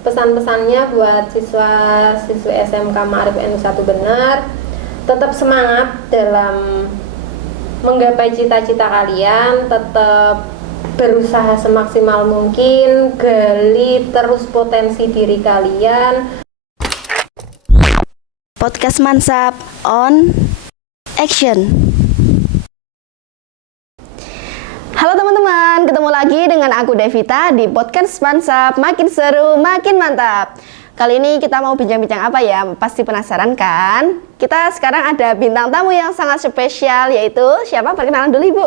pesan-pesannya buat siswa-siswi SMK Ma'arif NU1 Bener, tetap semangat dalam menggapai cita-cita kalian, tetap berusaha semaksimal mungkin, gali terus potensi diri kalian. Podcast Mansap on Action. Halo teman-teman, ketemu lagi dengan aku Devita di Podcast Mansap, makin seru, makin mantap. Kali ini kita mau bincang-bincang apa ya? Pasti penasaran kan? Kita sekarang ada bintang tamu yang sangat spesial, yaitu siapa? Perkenalan dulu Ibu.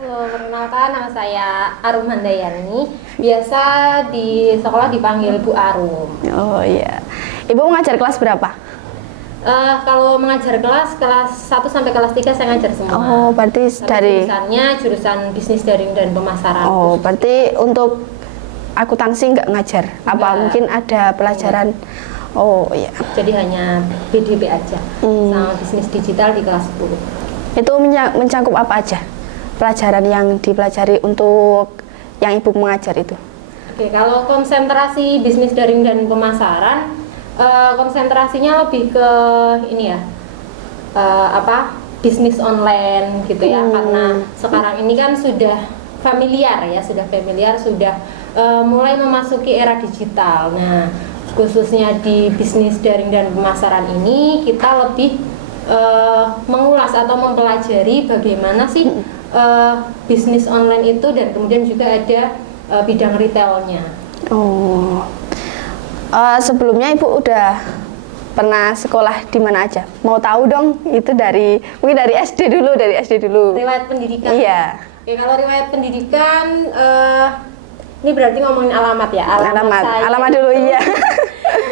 Halo, perkenalkan nama saya Arum Handayani. Biasa di sekolah dipanggil Bu Arum. Oh iya. Ibu mengajar kelas berapa? Kalau mengajar kelas 1 sampai kelas 3 saya ngajar semua. Oh, berarti dari jurusannya jurusan bisnis daring dan pemasaran. Oh, berarti untuk akuntansi nggak ngajar? Apa Enggak. mungkin ada pelajaran? Oh iya. Jadi hanya BDP aja sama bisnis digital di kelas 10. Itu mencakup apa aja pelajaran yang dipelajari untuk yang Ibu mengajar itu? Oke, kalau konsentrasi bisnis daring dan pemasaran, konsentrasinya lebih ke ini ya, bisnis online gitu ya, karena sekarang ini kan sudah familiar, sudah mulai memasuki era digital. Nah, khususnya di bisnis daring dan pemasaran ini kita lebih mengulas atau mempelajari bagaimana sih bisnis online itu, dan kemudian juga ada bidang retailnya. Oh. Sebelumnya Ibu udah pernah sekolah di mana aja? Mau tahu dong, itu mungkin dari SD dulu. Riwayat pendidikan. Iya. Oke, kalau riwayat pendidikan, ini berarti ngomongin alamat ya. Alamat dulu iya.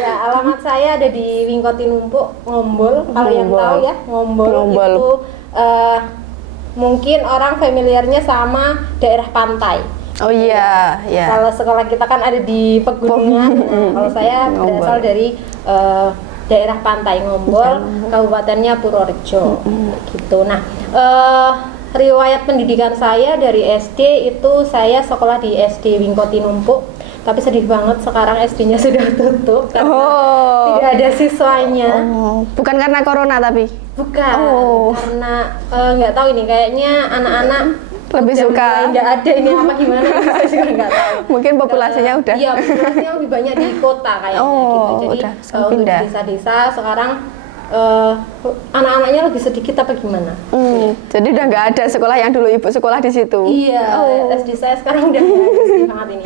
Ya, alamat saya ada di Wingkoti Numpuk, Ngombol. Kalau yang tahu ya, Ngombol. Itu mungkin orang familiarnya sama daerah pantai. Oh iya, ya. Kalau sekolah kita kan ada di pegunungan. Kalau saya berasal dari daerah pantai Ngombol, kabupatennya Purworejo, gitu. Nah, riwayat pendidikan saya dari SD itu saya sekolah di SD Wingkoti Numpuk, tapi sedih banget sekarang SD-nya sudah tutup karena tidak ada siswanya. Bukan karena corona tapi? Bukan, karena nggak tahu ini, kayaknya anak-anak lebih suka nggak ada ini apa gimana, saya juga nggak tahu. Mungkin populasinya udah. Iya, populasinya lebih banyak di kota kayaknya gitu. Jadi untuk di desa-desa sekarang anak-anaknya lebih sedikit apa gimana? Jadi udah nggak ada sekolah yang dulu Ibu sekolah di situ. Iya, SD saya sekarang udah nggak ada, sedih banget ini.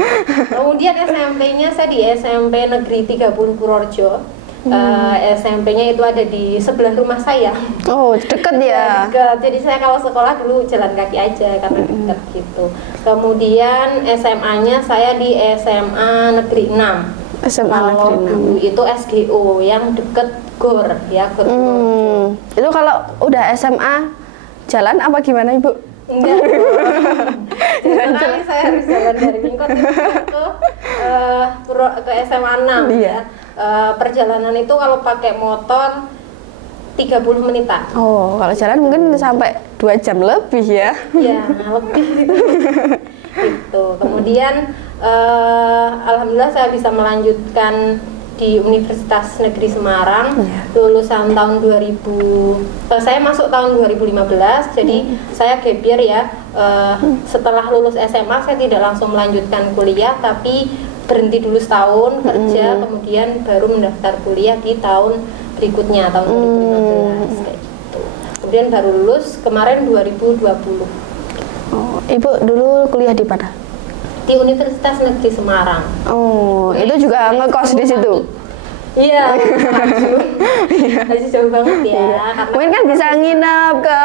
Kemudian SMP-nya saya di SMP Negeri 30 Purworejo. SMP-nya itu ada di sebelah rumah saya. Oh, deket ya? Deket. Jadi saya kalau sekolah dulu jalan kaki aja karena deket gitu. Kemudian SMA-nya saya di SMA Negeri 6. SMA Negeri 6. Dulu itu SGO yang deket GOR ya, GOR. Itu kalau udah SMA jalan apa gimana Ibu? Enggak. Jadi saya harus jalan dari Wingkot ke SMA 6 ya. Perjalanan itu kalau pakai motor 30 menitan. Oh, kalau jalan mungkin sampai 2 jam lebih ya? Iya, lebih. Gitu. Kemudian alhamdulillah saya bisa melanjutkan di Universitas Negeri Semarang, lulusan tahun 2000. Saya masuk tahun 2015, jadi saya gap year ya. Setelah lulus SMA saya tidak langsung melanjutkan kuliah, tapi berhenti dulu setahun kerja, kemudian baru mendaftar kuliah di tahun berikutnya, tahun 2015 kayak gitu. Kemudian baru lulus kemarin 2020. Oh, Ibu dulu kuliah di mana? Di Universitas Negeri Semarang. Oh, itu juga ngekos di situ? Iya, masih jauh banget ya. Mungkin kan bisa nginep ke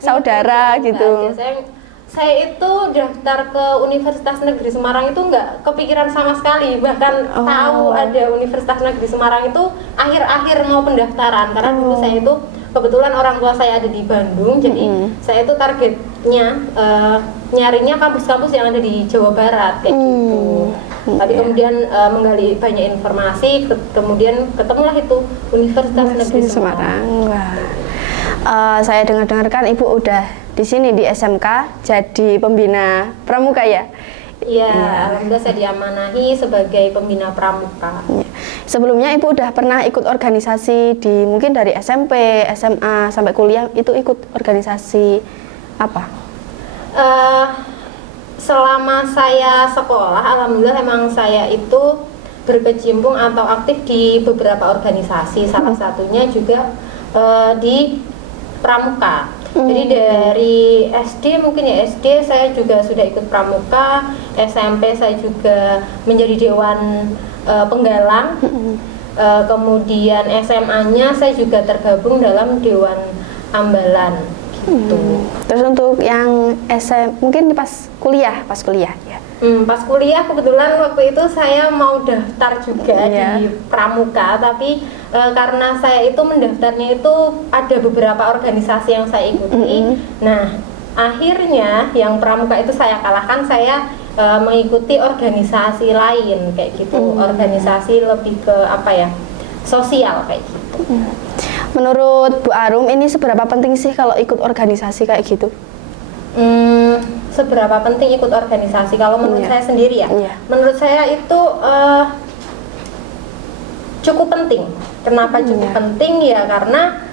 saudara gitu. Saya itu daftar ke Universitas Negeri Semarang itu nggak kepikiran sama sekali, bahkan tahu ada Universitas Negeri Semarang itu akhir-akhir mau pendaftaran, karena dulu saya itu kebetulan orang tua saya ada di Bandung, jadi saya itu targetnya nyarinya kampus-kampus yang ada di Jawa Barat kayak gitu. Tapi kemudian menggali banyak informasi, kemudian ketemulah itu Universitas Negeri Semarang. Wah. Saya dengar-dengarkan Ibu udah di sini di SMK jadi pembina pramuka ya. Iya, alhamdulillah saya diamanahi sebagai pembina pramuka. Ya. Sebelumnya Ibu udah pernah ikut organisasi di mungkin dari SMP, SMA sampai kuliah itu ikut organisasi apa? Selama saya sekolah, alhamdulillah emang saya itu berkecimpung atau aktif di beberapa organisasi. Salah satunya juga di pramuka. Jadi dari SD mungkin ya, SD saya juga sudah ikut pramuka, SMP saya juga menjadi dewan penggalang, kemudian SMA-nya saya juga tergabung dalam dewan ambalan gitu. Terus untuk yang mungkin pas kuliah ya. Pas kuliah kebetulan waktu itu saya mau daftar juga di pramuka, tapi karena saya itu mendaftarnya itu ada beberapa organisasi yang saya ikuti. Nah, akhirnya yang pramuka itu saya kalahkan, saya mengikuti organisasi lain kayak gitu. Organisasi lebih ke apa ya? Sosial kayak gitu. Menurut Bu Arum ini seberapa penting sih kalau ikut organisasi kayak gitu? Seberapa penting ikut organisasi? Kalau menurut saya sendiri ya, menurut saya itu cukup penting. Kenapa cukup penting ya? Karena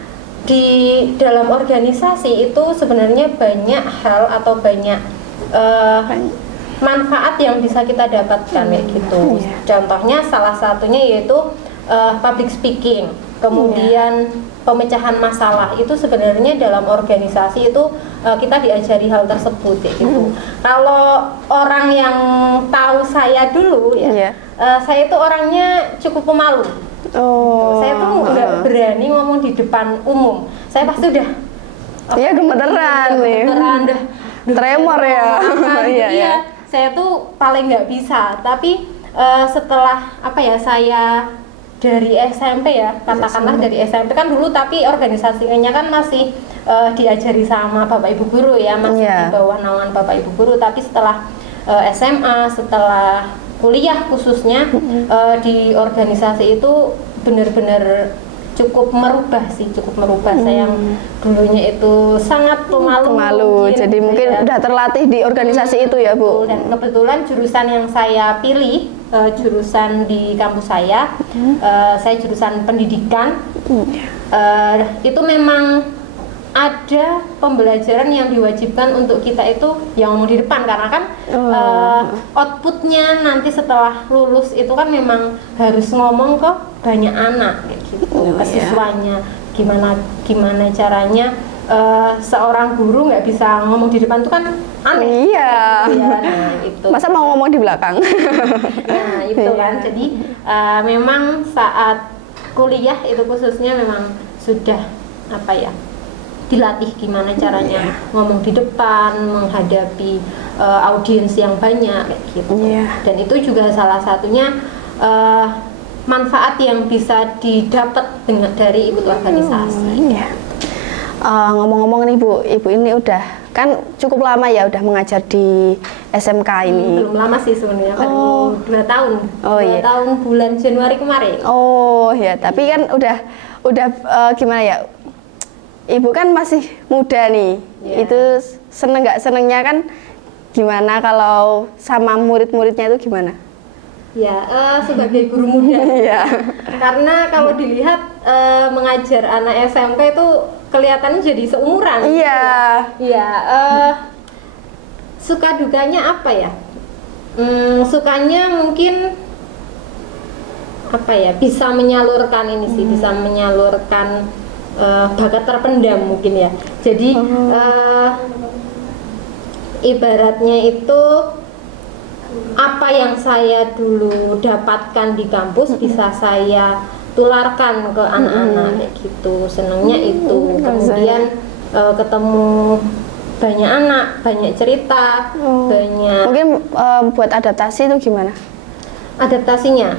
di dalam organisasi itu sebenarnya banyak hal atau banyak manfaat yang bisa kita dapatkan kayak gitu. Contohnya salah satunya yaitu public speaking, kemudian pemecahan masalah. Itu sebenarnya dalam organisasi itu kita diajari hal tersebut gitu. Kalau orang yang tahu saya dulu ya, saya itu orangnya cukup pemalu. Saya tuh nggak berani ngomong di depan umum. Saya pasti udah gemeteran nih. Udah tremor ya. Iya. Saya tuh paling nggak bisa. Tapi setelah saya dari SMP ya, katakanlah dari SMP kan dulu, tapi organisasinya kan masih diajari sama Bapak Ibu Guru ya, masih di bawah naungan Bapak Ibu Guru. Tapi setelah SMA, setelah kuliah khususnya di organisasi itu benar-benar cukup merubah. Saya yang dulunya itu sangat pemalu. Jadi mungkin udah terlatih di organisasi itu ya, Bu. Dan kebetulan jurusan yang saya pilih, jurusan di kampus saya jurusan pendidikan. Itu memang ada pembelajaran yang diwajibkan untuk kita itu yang ngomong di depan, karena kan outputnya nanti setelah lulus itu kan memang harus ngomong ke banyak anak kayak gitu, ke siswanya. Gimana caranya seorang guru nggak bisa ngomong di depan itu kan aneh. Nah, itu. Masa mau ngomong di belakang? Nah, itu kan. Jadi memang saat kuliah itu khususnya memang sudah dilatih gimana caranya ngomong di depan, menghadapi audiens yang banyak kayak gitu. Dan itu juga salah satunya manfaat yang bisa didapat dari ikut organisasi. Ngomong-ngomong nih Bu, Ibu ini udah kan cukup lama ya udah mengajar di SMK ini. Belum lama sih sebenarnya, baru 2 tahun. 2 tahun bulan Januari kemarin. Tapi kan udah gimana ya? Ibu kan masih muda nih. Itu seneng nggak senengnya kan gimana kalau sama murid-muridnya itu gimana? Sebagai guru muda. Karena kalau dilihat mengajar anak SMK itu kelihatannya jadi seumuran. Suka dukanya apa ya? Sukanya mungkin bisa menyalurkan ini sih, bisa menyalurkan bakat terpendam mungkin ya. Jadi ibaratnya itu apa yang saya dulu dapatkan di kampus bisa saya tularkan ke anak-anak kayak gitu. Senangnya itu. Kemudian ketemu banyak anak, banyak cerita, banyak. Mungkin buat adaptasi itu gimana? Adaptasinya?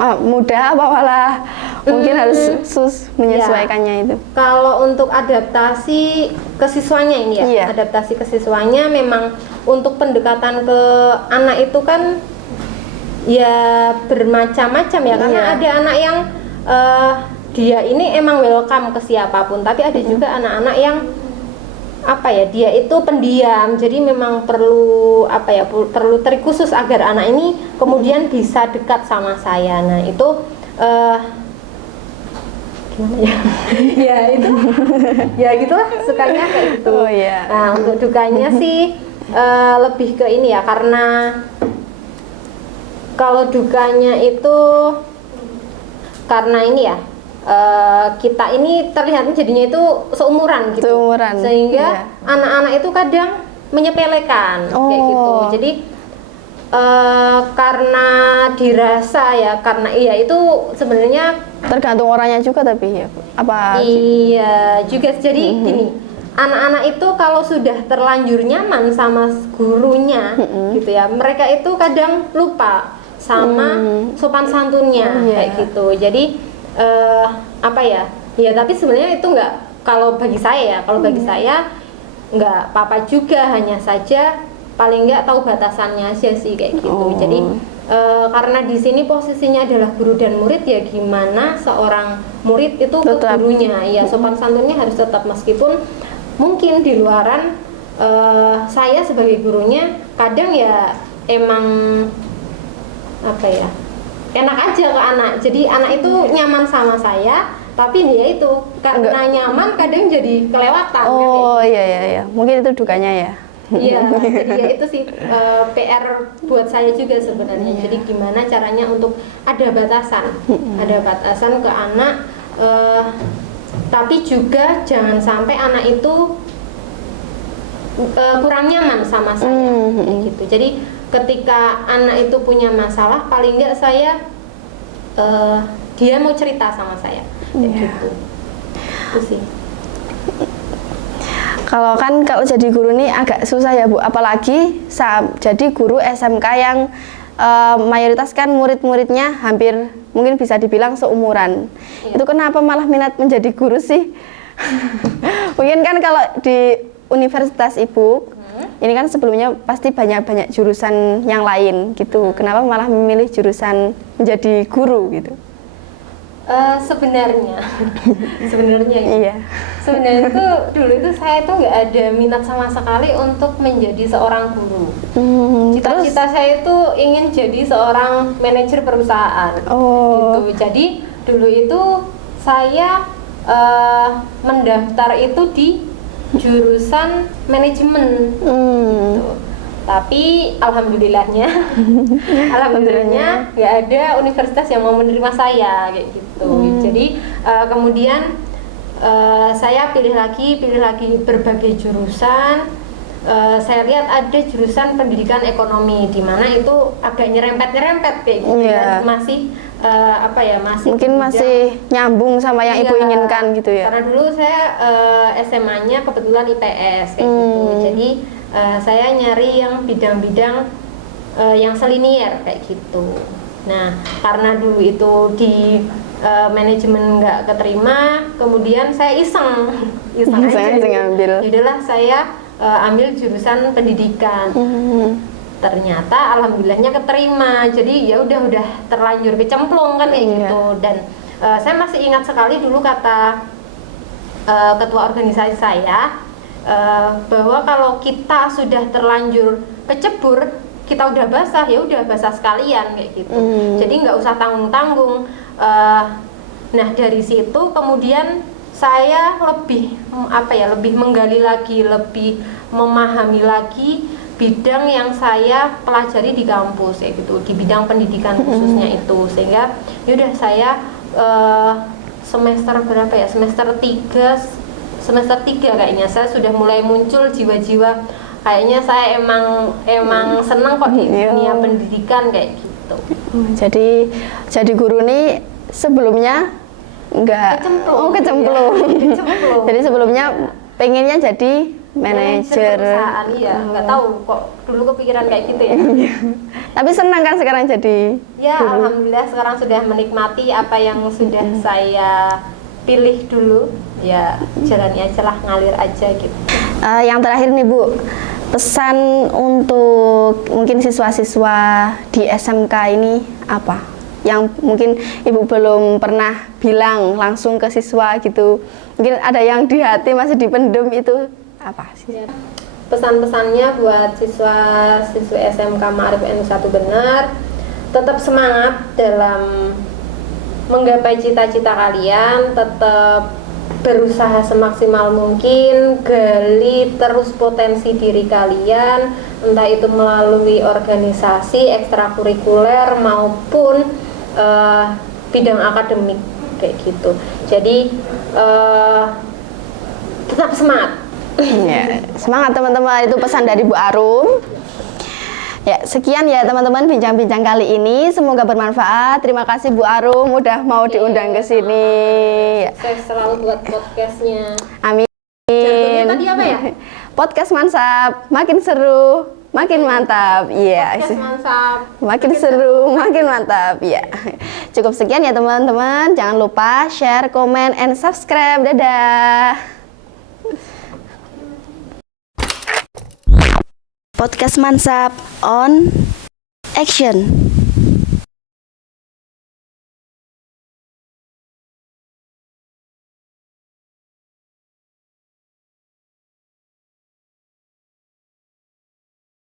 Mudah apa malah mungkin harus menyesuaikannya itu? Kalau untuk adaptasi ke siswanya ini adaptasi ke siswanya memang untuk pendekatan ke anak itu kan ya bermacam-macam ya, karena ada anak yang dia ini emang welcome ke siapapun, tapi ada juga anak-anak yang apa ya, dia itu pendiam, jadi memang perlu apa ya, perlu trik khusus agar anak ini kemudian bisa dekat sama saya. Nah itu gimana ya? Ya itu ya gitulah, sukanya kayak gitu. Oh, iya. Nah untuk dukanya sih lebih ke ini ya, karena kalau dukanya itu karena ini ya, kita ini terlihatnya jadinya itu seumuran gitu, sehingga anak-anak itu kadang menyepelekan kayak gitu. Jadi karena dirasa ya, karena iya itu sebenarnya tergantung orangnya juga, tapi ya apa? Iya juga. Jadi gini, anak-anak itu kalau sudah terlanjur nyaman sama gurunya gitu ya, mereka itu kadang lupa sama sopan santunnya kayak gitu. Jadi apa ya, ya tapi sebenarnya itu nggak, kalau bagi saya nggak apa-apa juga, hanya saja paling nggak tahu batasannya aja sih kayak gitu. Jadi karena di sini posisinya adalah guru dan murid, ya gimana seorang murid itu ke gurunya, ya sopan santunnya harus tetap, meskipun mungkin di luaran saya sebagai gurunya kadang ya emang apa ya, enak aja ke anak, jadi anak itu nyaman sama saya, tapi dia itu karena nyaman kadang jadi kelewatan. Iya, mungkin itu dukanya ya. Iya, jadi ya itu sih PR buat saya juga sebenarnya. Jadi gimana caranya untuk ada batasan ke anak, tapi juga jangan sampai anak itu kurang nyaman sama saya gitu. Jadi ketika anak itu punya masalah, paling nggak saya dia mau cerita sama saya gitu. Itu sih. Kalau jadi guru ini agak susah ya Bu, apalagi jadi guru SMK yang mayoritas kan murid-muridnya hampir mungkin bisa dibilang seumuran. Itu kenapa malah minat menjadi guru sih? Mungkin kan kalau di Universitas Ibu ini kan sebelumnya pasti banyak jurusan yang lain gitu. Kenapa malah memilih jurusan menjadi guru gitu? Sebenarnya iya. Sebenarnya itu dulu itu saya itu nggak ada minat sama sekali untuk menjadi seorang guru. Cita-cita saya itu ingin jadi seorang manajer perusahaan. Gitu. Jadi dulu itu saya mendaftar itu di jurusan manajemen. Gitu. Tapi alhamdulillahnya nggak ada universitas yang mau menerima saya kayak gitu. Jadi kemudian saya pilih lagi berbagai jurusan. Saya lihat ada jurusan pendidikan ekonomi, di mana itu agak nyerempet kayak gitu. Masih masih nyambung sama yang Ibu inginkan gitu ya. Karena dulu saya SMA-nya kebetulan IPS kayak gitu. Jadi saya nyari yang bidang-bidang yang selinier kayak gitu. Nah, karena dulu itu di manajemen nggak keterima, kemudian saya iseng aja. Yaudahlah saya ambil jurusan pendidikan. Ternyata alhamdulillahnya keterima. Jadi ya udah terlanjur kecemplung kan kayak gitu. Dan saya masih ingat sekali dulu kata ketua organisasi saya, bahwa kalau kita sudah terlanjur kecebur, kita udah basah, ya udah basah sekalian kayak gitu. Jadi nggak usah tanggung-tanggung. Nah dari situ kemudian saya lebih menggali lagi, lebih memahami lagi bidang yang saya pelajari di kampus kayak gitu, di bidang pendidikan khususnya itu. Sehingga yaudah saya semester berapa ya, semester 3 kayaknya saya sudah mulai muncul jiwa-jiwa kayaknya saya emang senang kok di dunia pendidikan kayak gitu. Jadi guru ini sebelumnya enggak kecemplung. Jadi sebelumnya pengennya jadi manajer perusahaan, nggak tahu kok dulu kepikiran kayak gitu ya. Tapi senang kan sekarang jadi guru? Alhamdulillah sekarang sudah menikmati apa yang sudah saya pilih dulu, ya jalani aja lah, ngalir aja gitu. Yang terakhir nih Bu, pesan untuk mungkin siswa-siswa di SMK ini apa? Yang mungkin Ibu belum pernah bilang langsung ke siswa gitu. Mungkin ada yang di hati masih dipendam, itu Apa sih? Pesan-pesannya buat siswa-siswi SMK Ma'arif NU1 Bener, tetap semangat dalam menggapai cita-cita kalian, tetap berusaha semaksimal mungkin, gali terus potensi diri kalian, entah itu melalui organisasi, ekstrakurikuler maupun bidang akademik kayak gitu. Jadi tetap semangat. Ya, semangat teman-teman, itu pesan dari Bu Arum. Ya, sekian ya teman-teman bincang-bincang kali ini, semoga bermanfaat. Terima kasih Bu Arum udah mau diundang ke sini. Sukses selalu buat podcastnya. Amin. Judulnya tadi apa ya? Podcast Mansap, makin seru, makin mantap. Iya. Podcast Mansap. Makin seru, makin mantap. Ya. Cukup sekian ya teman-teman. Jangan lupa share, komen, and subscribe. Dadah. Podcast Mansap on action.